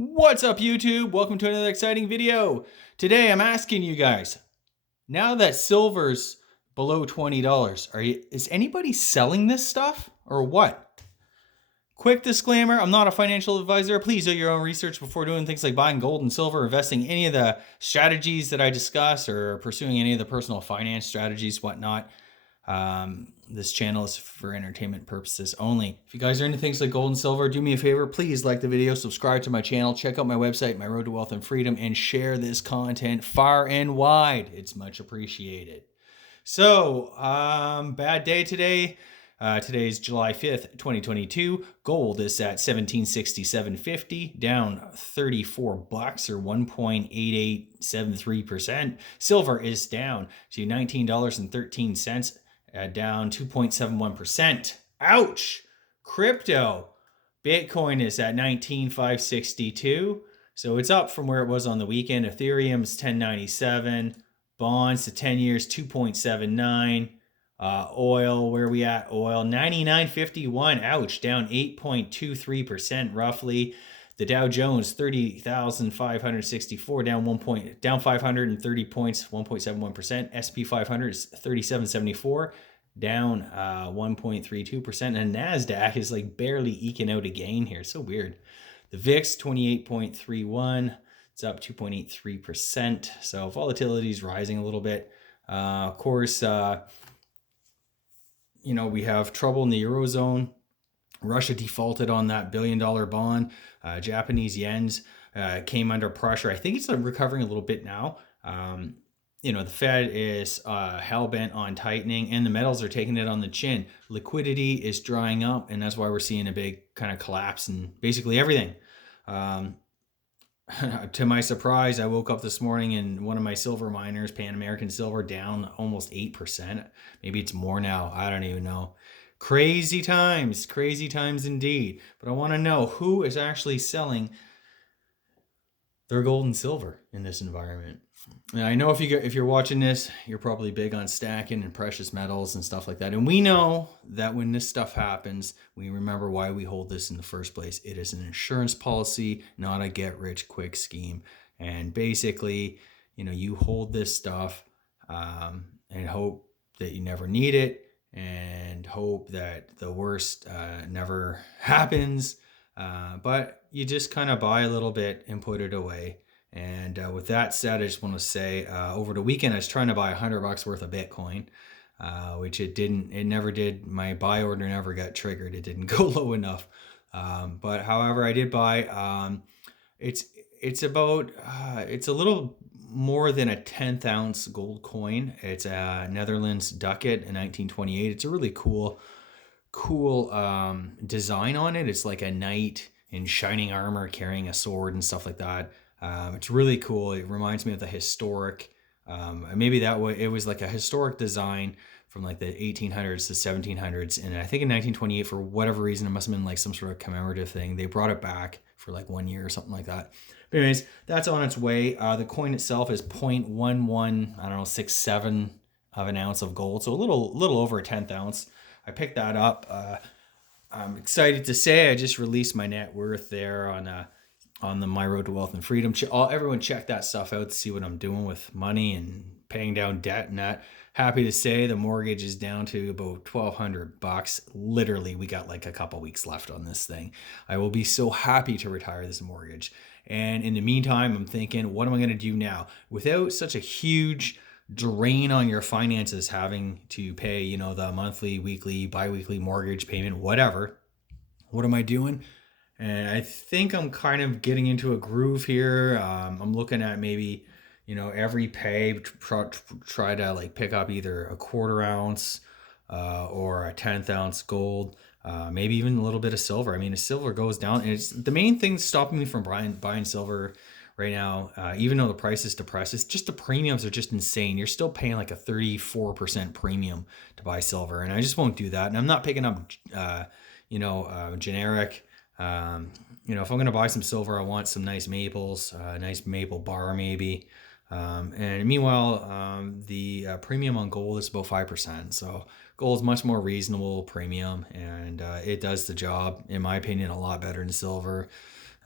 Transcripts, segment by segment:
What's up, YouTube? Welcome to another exciting video. Today I'm asking you guys, now that silver's below $20, is anybody selling this stuff or what? Quick disclaimer, I'm not a financial advisor. Please do your own research before doing things like buying gold and silver, investing in any of the strategies that I discuss, or pursuing any of the personal finance strategies, whatnot. This channel is for entertainment purposes only. If you guys are into things like gold and silver, do me a favor, please like the video, subscribe to my channel, check out my website, My Road to Wealth and Freedom, and share this content far and wide. It's much appreciated. So, bad day today. Today's July 5th, 2022. Gold is at $1767.50, down $34 or 1.8873%. Silver is down to $19.13, down 2.71%. Ouch! Crypto. Bitcoin is at 19,562. So it's up from where it was on the weekend. Ethereum's 1097. Bonds to 10 years, 2.79. Oil, where are we at? Oil, 99.51. Ouch, down 8.23% roughly. The Dow Jones, 30,564, down 530 points, 1.71%. SP 500 is 3774, down 1.32%. And NASDAQ is like barely eking out a gain here. So weird. The VIX, 28.31. It's up 2.83%. So volatility is rising a little bit. Of course, we have trouble in the Eurozone. Russia defaulted on that $1 billion bond. Japanese yens came under pressure. I think it's recovering a little bit now. The Fed is hell-bent on tightening, and the metals are taking it on the chin. Liquidity is drying up, and that's why we're seeing a big kind of collapse in basically everything. To my surprise, I woke up this morning and one of my silver miners, Pan American Silver, down almost 8%. Maybe it's more now. I don't even know. Crazy times indeed. But I want to know who is actually selling their gold and silver in this environment. And I know if you're watching this, you're probably big on stacking and precious metals and stuff like that. And we know that when this stuff happens, we remember why we hold this in the first place. It is an insurance policy, not a get-rich-quick scheme. And basically, you hold this stuff and hope that you never need it, and hope that the worst never happens. But you just kind of buy a little bit and put it away. And with that said, I just want to say over the weekend, I was trying to buy $100 worth of Bitcoin, which it never did. My buy order never got triggered. It didn't go low enough. But however, I did buy, it's a little more than a 10th ounce gold coin. It's a Netherlands ducat in 1928. It's a really cool design on it. It's like a knight in shining armor carrying a sword and stuff like that. It's really cool. It reminds me of the historic, maybe that way it was like a historic design from like the 1800s to 1700s. And I think in 1928, for whatever reason, it must have been like some sort of commemorative thing. They brought it back for like 1 year or something like that. But anyways, that's on its way. The coin itself is 0.1167 of an ounce of gold. So a little over a 10th ounce. I picked that up. I'm excited to say I just released my net worth there on the My Road to Wealth and Freedom. Everyone check that stuff out to see what I'm doing with money and paying down debt and that. Happy to say the mortgage is down to about $1,200. Literally, we got like a couple weeks left on this thing. I will be so happy to retire this mortgage. And in the meantime, I'm thinking, what am I going to do now? Without such a huge drain on your finances, having to pay, the monthly, weekly, bi-weekly mortgage payment, whatever. What am I doing? And I think I'm kind of getting into a groove here. I'm looking at maybe, every pay, try to like pick up either a 1/4 ounce or a 10th ounce gold, maybe even a little bit of silver. I mean, if silver goes down, and it's the main thing stopping me from buying silver right now, even though the price is depressed, it's just the premiums are just insane. You're still paying like a 34% premium to buy silver, and I just won't do that. And I'm not picking up, generic. If I'm going to buy some silver, I want some nice maples, a nice maple bar maybe. And meanwhile, the premium on gold is about 5%. So gold is much more reasonable premium, and it does the job, in my opinion, a lot better than silver.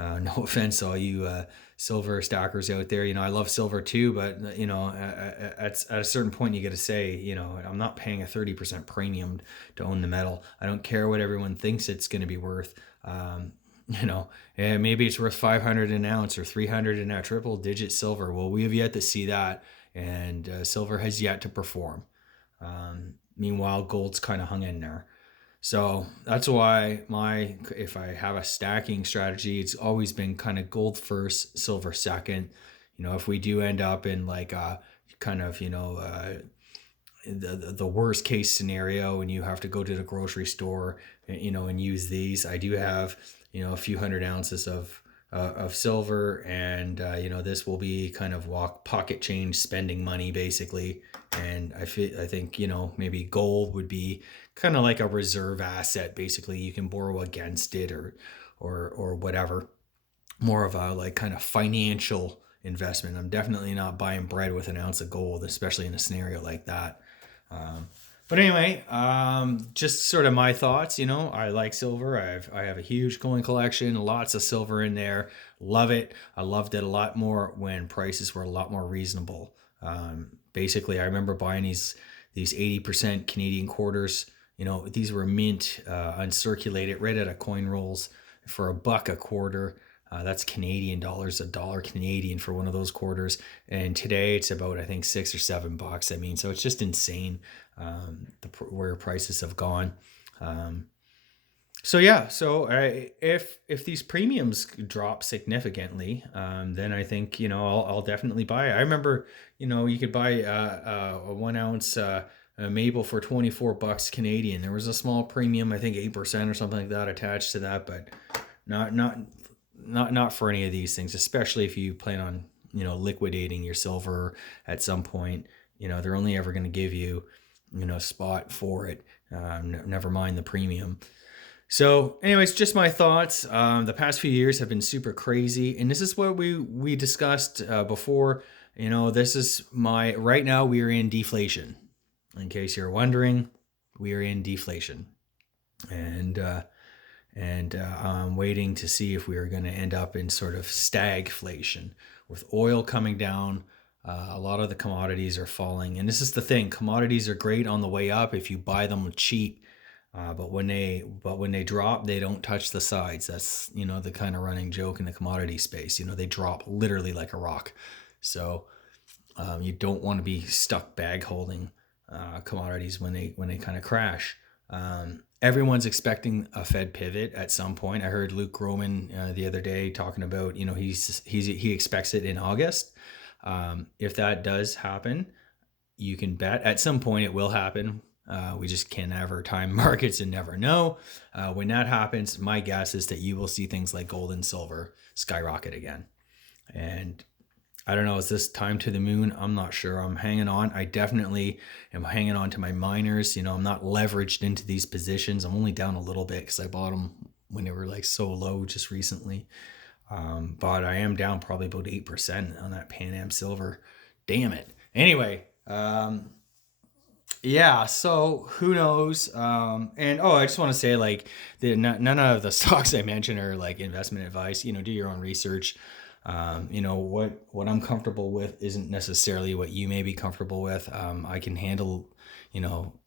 No offense to all you silver stackers out there. I love silver too, but at a certain point, you got to say, I'm not paying a 30% premium to own the metal. I don't care what everyone thinks it's going to be worth. And maybe it's worth 500 an ounce or 300 in that triple digit silver. Well, we have yet to see that, and silver has yet to perform. Meanwhile, gold's kind of hung in there. So that's why if I have a stacking strategy, it's always been kind of gold first, silver second. If we do end up in like a kind of, the worst case scenario and you have to go to the grocery store, and use these, I do have, a few hundred ounces of silver, and this will be kind of pocket change, spending money basically. And I think maybe gold would be kind of like a reserve asset. Basically, you can borrow against it or whatever. More of a like kind of financial investment. I'm definitely not buying bread with an ounce of gold, especially in a scenario like that. But anyway, just sort of my thoughts. I like silver. I have a huge coin collection, lots of silver in there. Love it. I loved it a lot more when prices were a lot more reasonable. Basically, I remember buying these 80% Canadian quarters. These were mint, uncirculated, right out of coin rolls for $1 a quarter. That's Canadian dollars, $1 Canadian for one of those quarters. And today it's about, I think, $6 or $7. So it's just insane, where prices have gone. So if these premiums drop significantly, then I think, I'll definitely buy it. I remember, you could buy a 1 ounce maple for $24 Canadian. There was a small premium, I think 8% or something like that attached to that, but not for any of these things, especially if you plan on, liquidating your silver at some point. They're only ever going to give you, spot for it. Never mind the premium. So anyways, just my thoughts. The past few years have been super crazy. And this is what we discussed before. This is right now we are in deflation. In case you're wondering, we are in deflation. And I'm waiting to see if we are going to end up in sort of stagflation. With oil coming down, a lot of the commodities are falling. And this is the thing, commodities are great on the way up if you buy them cheap. But when they drop, they don't touch the sides. That's, the kind of running joke in the commodity space. They drop literally like a rock. So you don't want to be stuck bag holding commodities when they kind of crash. Everyone's expecting a Fed pivot at some point. I heard Luke Gromen the other day talking about, he expects it in August. If that does happen, you can bet at some point it will happen. We just can never time markets and never know. When that happens, my guess is that you will see things like gold and silver skyrocket again. And I don't know, is this time to the moon? I'm not sure. I'm hanging on. I definitely am hanging on to my miners. I'm not leveraged into these positions. I'm only down a little bit because I bought them when they were like so low just recently. But I am down probably about 8% on that Pan Am silver. Damn it. Anyway, yeah, so who knows? I just want to say, like, none of the stocks I mentioned are like investment advice. Do your own research. What I'm comfortable with isn't necessarily what you may be comfortable with. I can handle,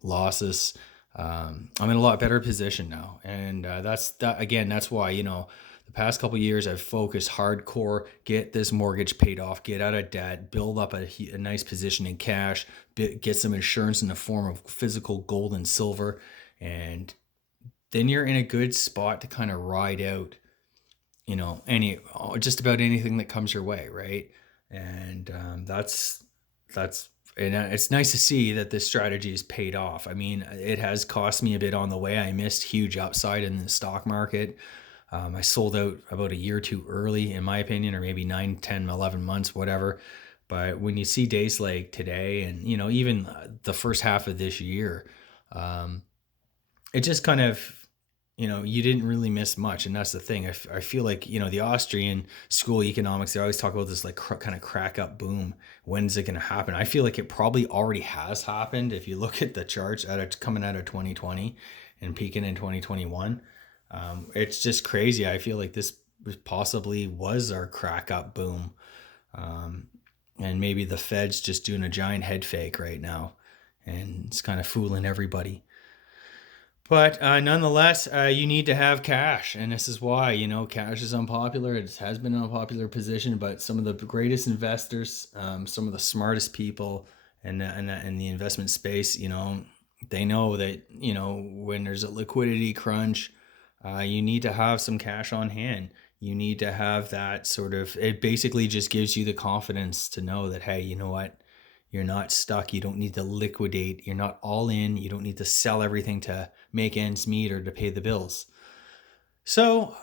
losses. I'm in a lot better position now. And that's why, the past couple of years I've focused hardcore, get this mortgage paid off, get out of debt, build up a nice position in cash, get some insurance in the form of physical gold and silver. And then you're in a good spot to kind of ride out, just about anything that comes your way, right? And that's and it's nice to see that this strategy has paid off. I mean, it has cost me a bit on the way. I missed huge upside in the stock market. I sold out about a year too early, in my opinion, or maybe 9, 10, 11 months, whatever. But when you see days like today and, even the first half of this year, it just kind of, you didn't really miss much. And that's the thing. I feel like, the Austrian school of economics, they always talk about this like kind of crack up boom. When's it going to happen? I feel like it probably already has happened. If you look at the charts coming out of 2020 and peaking in 2021, it's just crazy. I feel like this possibly was our crack up boom. And maybe the Fed's just doing a giant head fake right now, and it's kind of fooling everybody. But nonetheless, you need to have cash, and this is why, cash is unpopular. It has been an unpopular position, but some of the greatest investors, some of the smartest people in the investment space, they know that, when there's a liquidity crunch, you need to have some cash on hand. You need to have that sort of, it basically just gives you the confidence to know that, hey, you know what? You're not stuck. You don't need to liquidate. You're not all in. You don't need to sell everything to make ends meet or to pay the bills. So,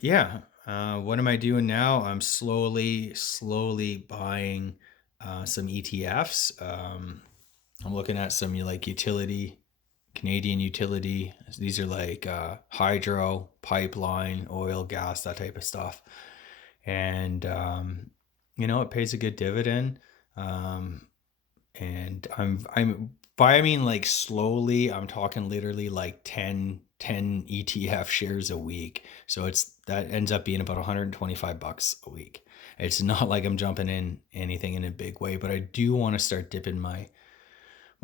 yeah. What am I doing now? I'm slowly buying some ETFs. I'm looking at some like Canadian utility. These are like hydro, pipeline, oil, gas, that type of stuff. And, it pays a good dividend. And I mean, like slowly, I'm talking literally like 10 ETF shares a week. So that ends up being about $125 a week. It's not like I'm jumping in anything in a big way, but I do want to start dipping my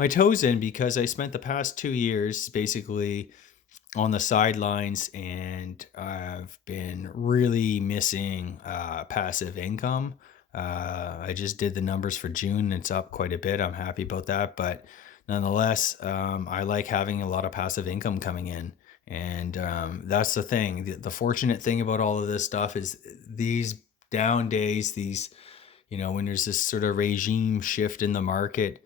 toes in, because I spent the past 2 years basically on the sidelines, and I've been really missing passive income. I just did the numbers for June. It's up quite a bit. I'm happy about that. But nonetheless, I like having a lot of passive income coming in. And that's the thing. The fortunate thing about all of this stuff is these down days, when there's this sort of regime shift in the market,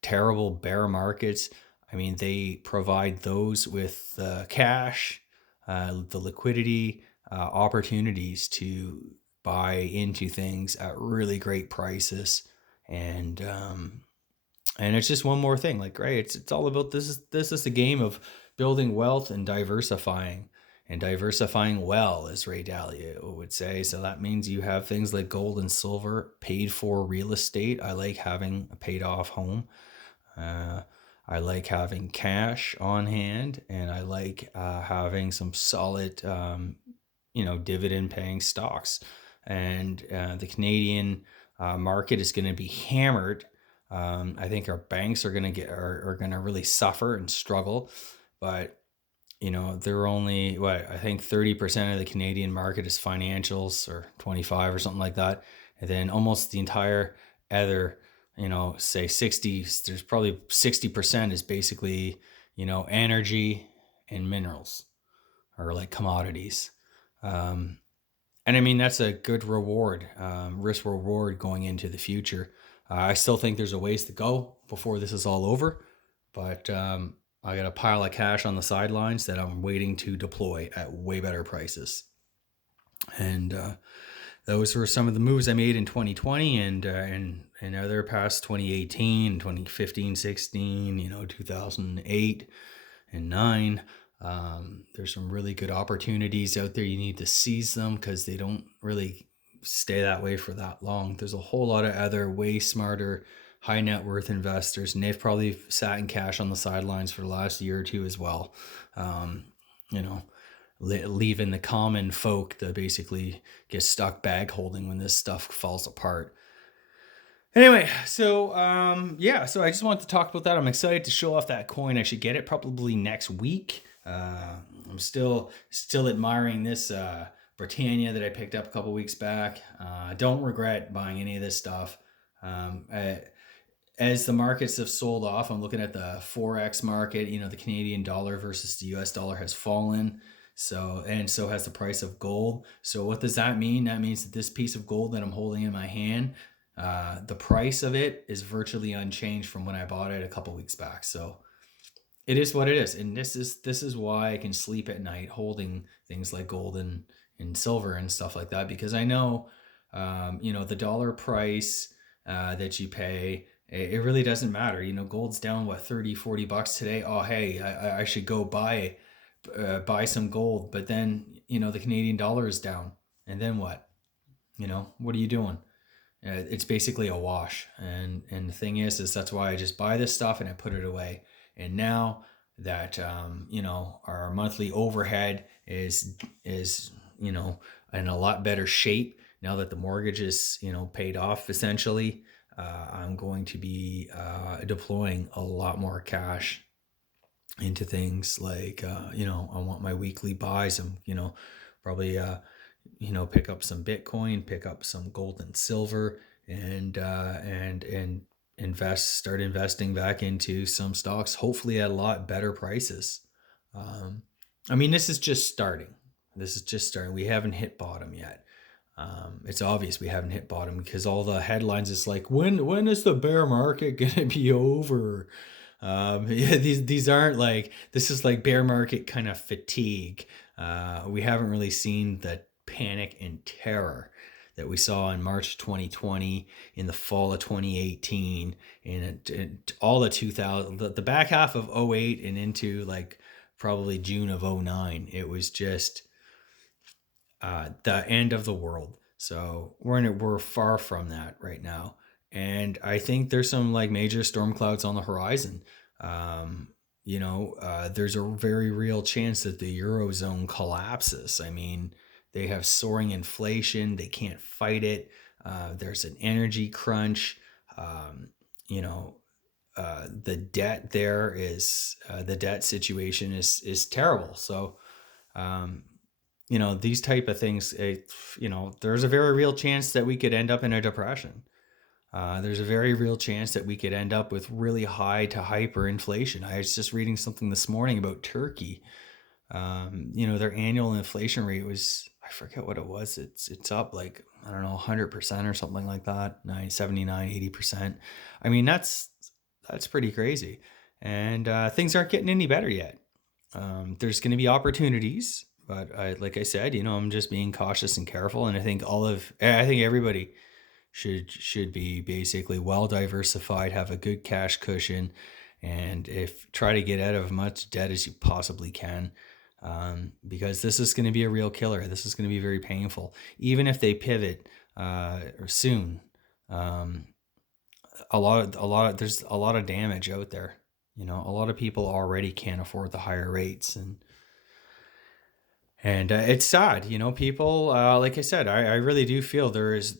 terrible bear markets, I mean, they provide those with cash, the liquidity, opportunities to buy into things at really great prices. And it's just one more thing. Like, right, it's all about this is the game of building wealth and diversifying well, as Ray Dalio would say. So that means you have things like gold and silver, paid for real estate. I like having a paid off home. I like having cash on hand, and I like having some solid, dividend paying stocks. And the Canadian market is going to be hammered. I think our banks are going to are going to really suffer and struggle, but they're only I think 30% of the Canadian market is financials, or 25 or something like that. And then almost the entire other, say 60, there's probably 60% is basically, energy and minerals, or like commodities. And I mean, that's a good reward, risk reward going into the future. I still think there's a ways to go before this is all over, but I got a pile of cash on the sidelines that I'm waiting to deploy at way better prices. And those were some of the moves I made in 2020 and other past 2018, 2015, 16, 2008 and 9. There's some really good opportunities out there. You need to seize them, because they don't really stay that way for that long. There's a whole lot of other way smarter high net worth investors, and they've probably sat in cash on the sidelines for the last year or two as well. Leaving the common folk to basically get stuck bag holding when this stuff falls apart. Anyway, so so I just wanted to talk about that. I'm excited to show off that coin. I should get it probably next week. I'm still admiring this Britannia that I picked up a couple weeks back. Don't regret buying any of this stuff. As the markets have sold off, I'm looking at the Forex market. The Canadian dollar versus the US dollar has fallen. So has the price of gold. So what does that mean? That means that this piece of gold that I'm holding in my hand, the price of it is virtually unchanged from when I bought it a couple weeks back. So it is what it is. And this is why I can sleep at night holding things like gold and silver and stuff like that, because I know, the dollar price that you pay, it really doesn't matter. Gold's down, $30-$40 today. Oh, hey, I should go buy some gold. But then, the Canadian dollar is down. And then what? What are you doing? It's basically a wash. And the thing is that's why I just buy this stuff and I put it away. And now that our monthly overhead is in a lot better shape now that the mortgage is paid off essentially. I'm going to be deploying a lot more cash into things like I want my weekly buys. I'm probably pick up some Bitcoin, pick up some gold and silver, and start investing back into some stocks, hopefully at a lot better prices. Um, I mean, this is just starting. This is just starting. We haven't hit bottom yet. It's obvious we haven't hit bottom because all the headlines is like, when is the bear market gonna be over? Yeah, these aren't like, this is like bear market kind of fatigue. We haven't really seen the panic and terror that we saw in March 2020, in the fall of 2018, and all the 2000, the back half of '08 and into like probably June of '09. It was just the end of the world. So we're far from that right now, and I think there's some like major storm clouds on the horizon. There's a very real chance that the eurozone collapses. I mean, they have soaring inflation; they can't fight it. There's an energy crunch. Um, you know, the debt there is the debt situation is terrible. So um, these type of things, there's a very real chance that we could end up in a depression. There's a very real chance that we could end up with really high to hyperinflation. I was just reading something this morning about Turkey. Their annual inflation rate was, I forget what it was. It's up like, I don't know, 100% or something like that. 79, 80%. I mean, that's pretty crazy. And things aren't getting any better yet. There's going to be opportunities, but like I said, I'm just being cautious and careful. And I think everybody should be basically well diversified, have a good cash cushion, and if try to get out of as much debt as you possibly can, because this is going to be a real killer. This is going to be very painful, even if they pivot or soon. Um, there's a lot of damage out there. A lot of people already can't afford the higher rates, and it's sad. People, like I said, I really do feel there is,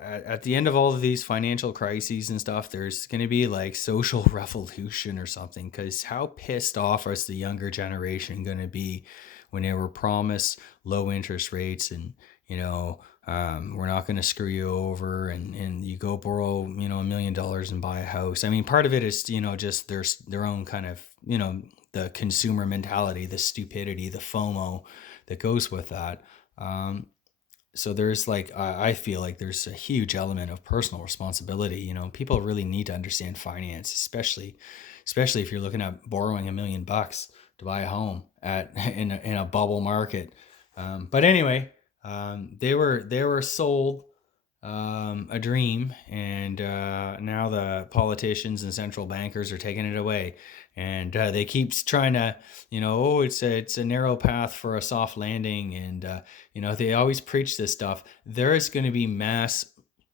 at the end of all of these financial crises and stuff, there's going to be like social revolution or something. Because how pissed off is the younger generation going to be when they were promised low interest rates and, we're not going to screw you over, and you go borrow, $1 million and buy a house. I mean, part of it is, just their own kind of, the consumer mentality, the stupidity, the FOMO that goes with that. So there's like, I feel like there's a huge element of personal responsibility. People really need to understand finance, especially if you're looking at borrowing $1 million to buy a home in a bubble market. But anyway, they were sold a dream, and now the politicians and central bankers are taking it away, and they keep trying to, it's a narrow path for a soft landing, and they always preach this stuff. There is going to be mass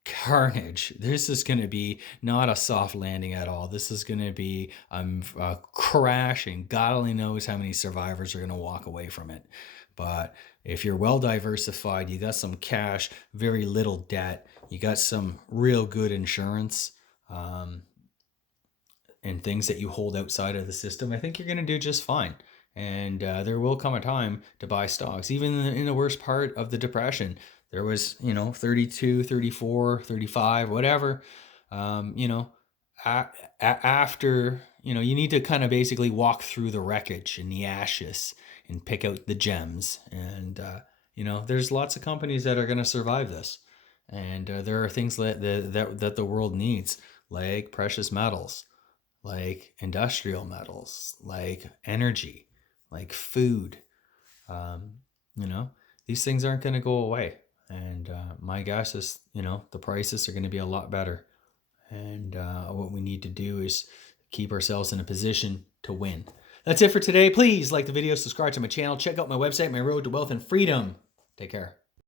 carnage. This is going to be not a soft landing at all. This is going to be a crash, and God only knows how many survivors are going to walk away from it. But if you're well diversified, you got some cash, very little debt, you got some real good insurance, and things that you hold outside of the system, I think you're going to do just fine. And there will come a time to buy stocks. Even in the worst part of the depression, there was, 32, 34, 35, whatever. After, you need to kind of basically walk through the wreckage and the ashes and pick out the gems. And, there's lots of companies that are going to survive this. And there are things that the world needs, like precious metals, like industrial metals, like energy, like food. These things aren't going to go away. And my guess is, the prices are going to be a lot better. And what we need to do is keep ourselves in a position to win. That's it for today. Please like the video, subscribe to my channel, check out my website, My Road to Wealth and Freedom. Take care.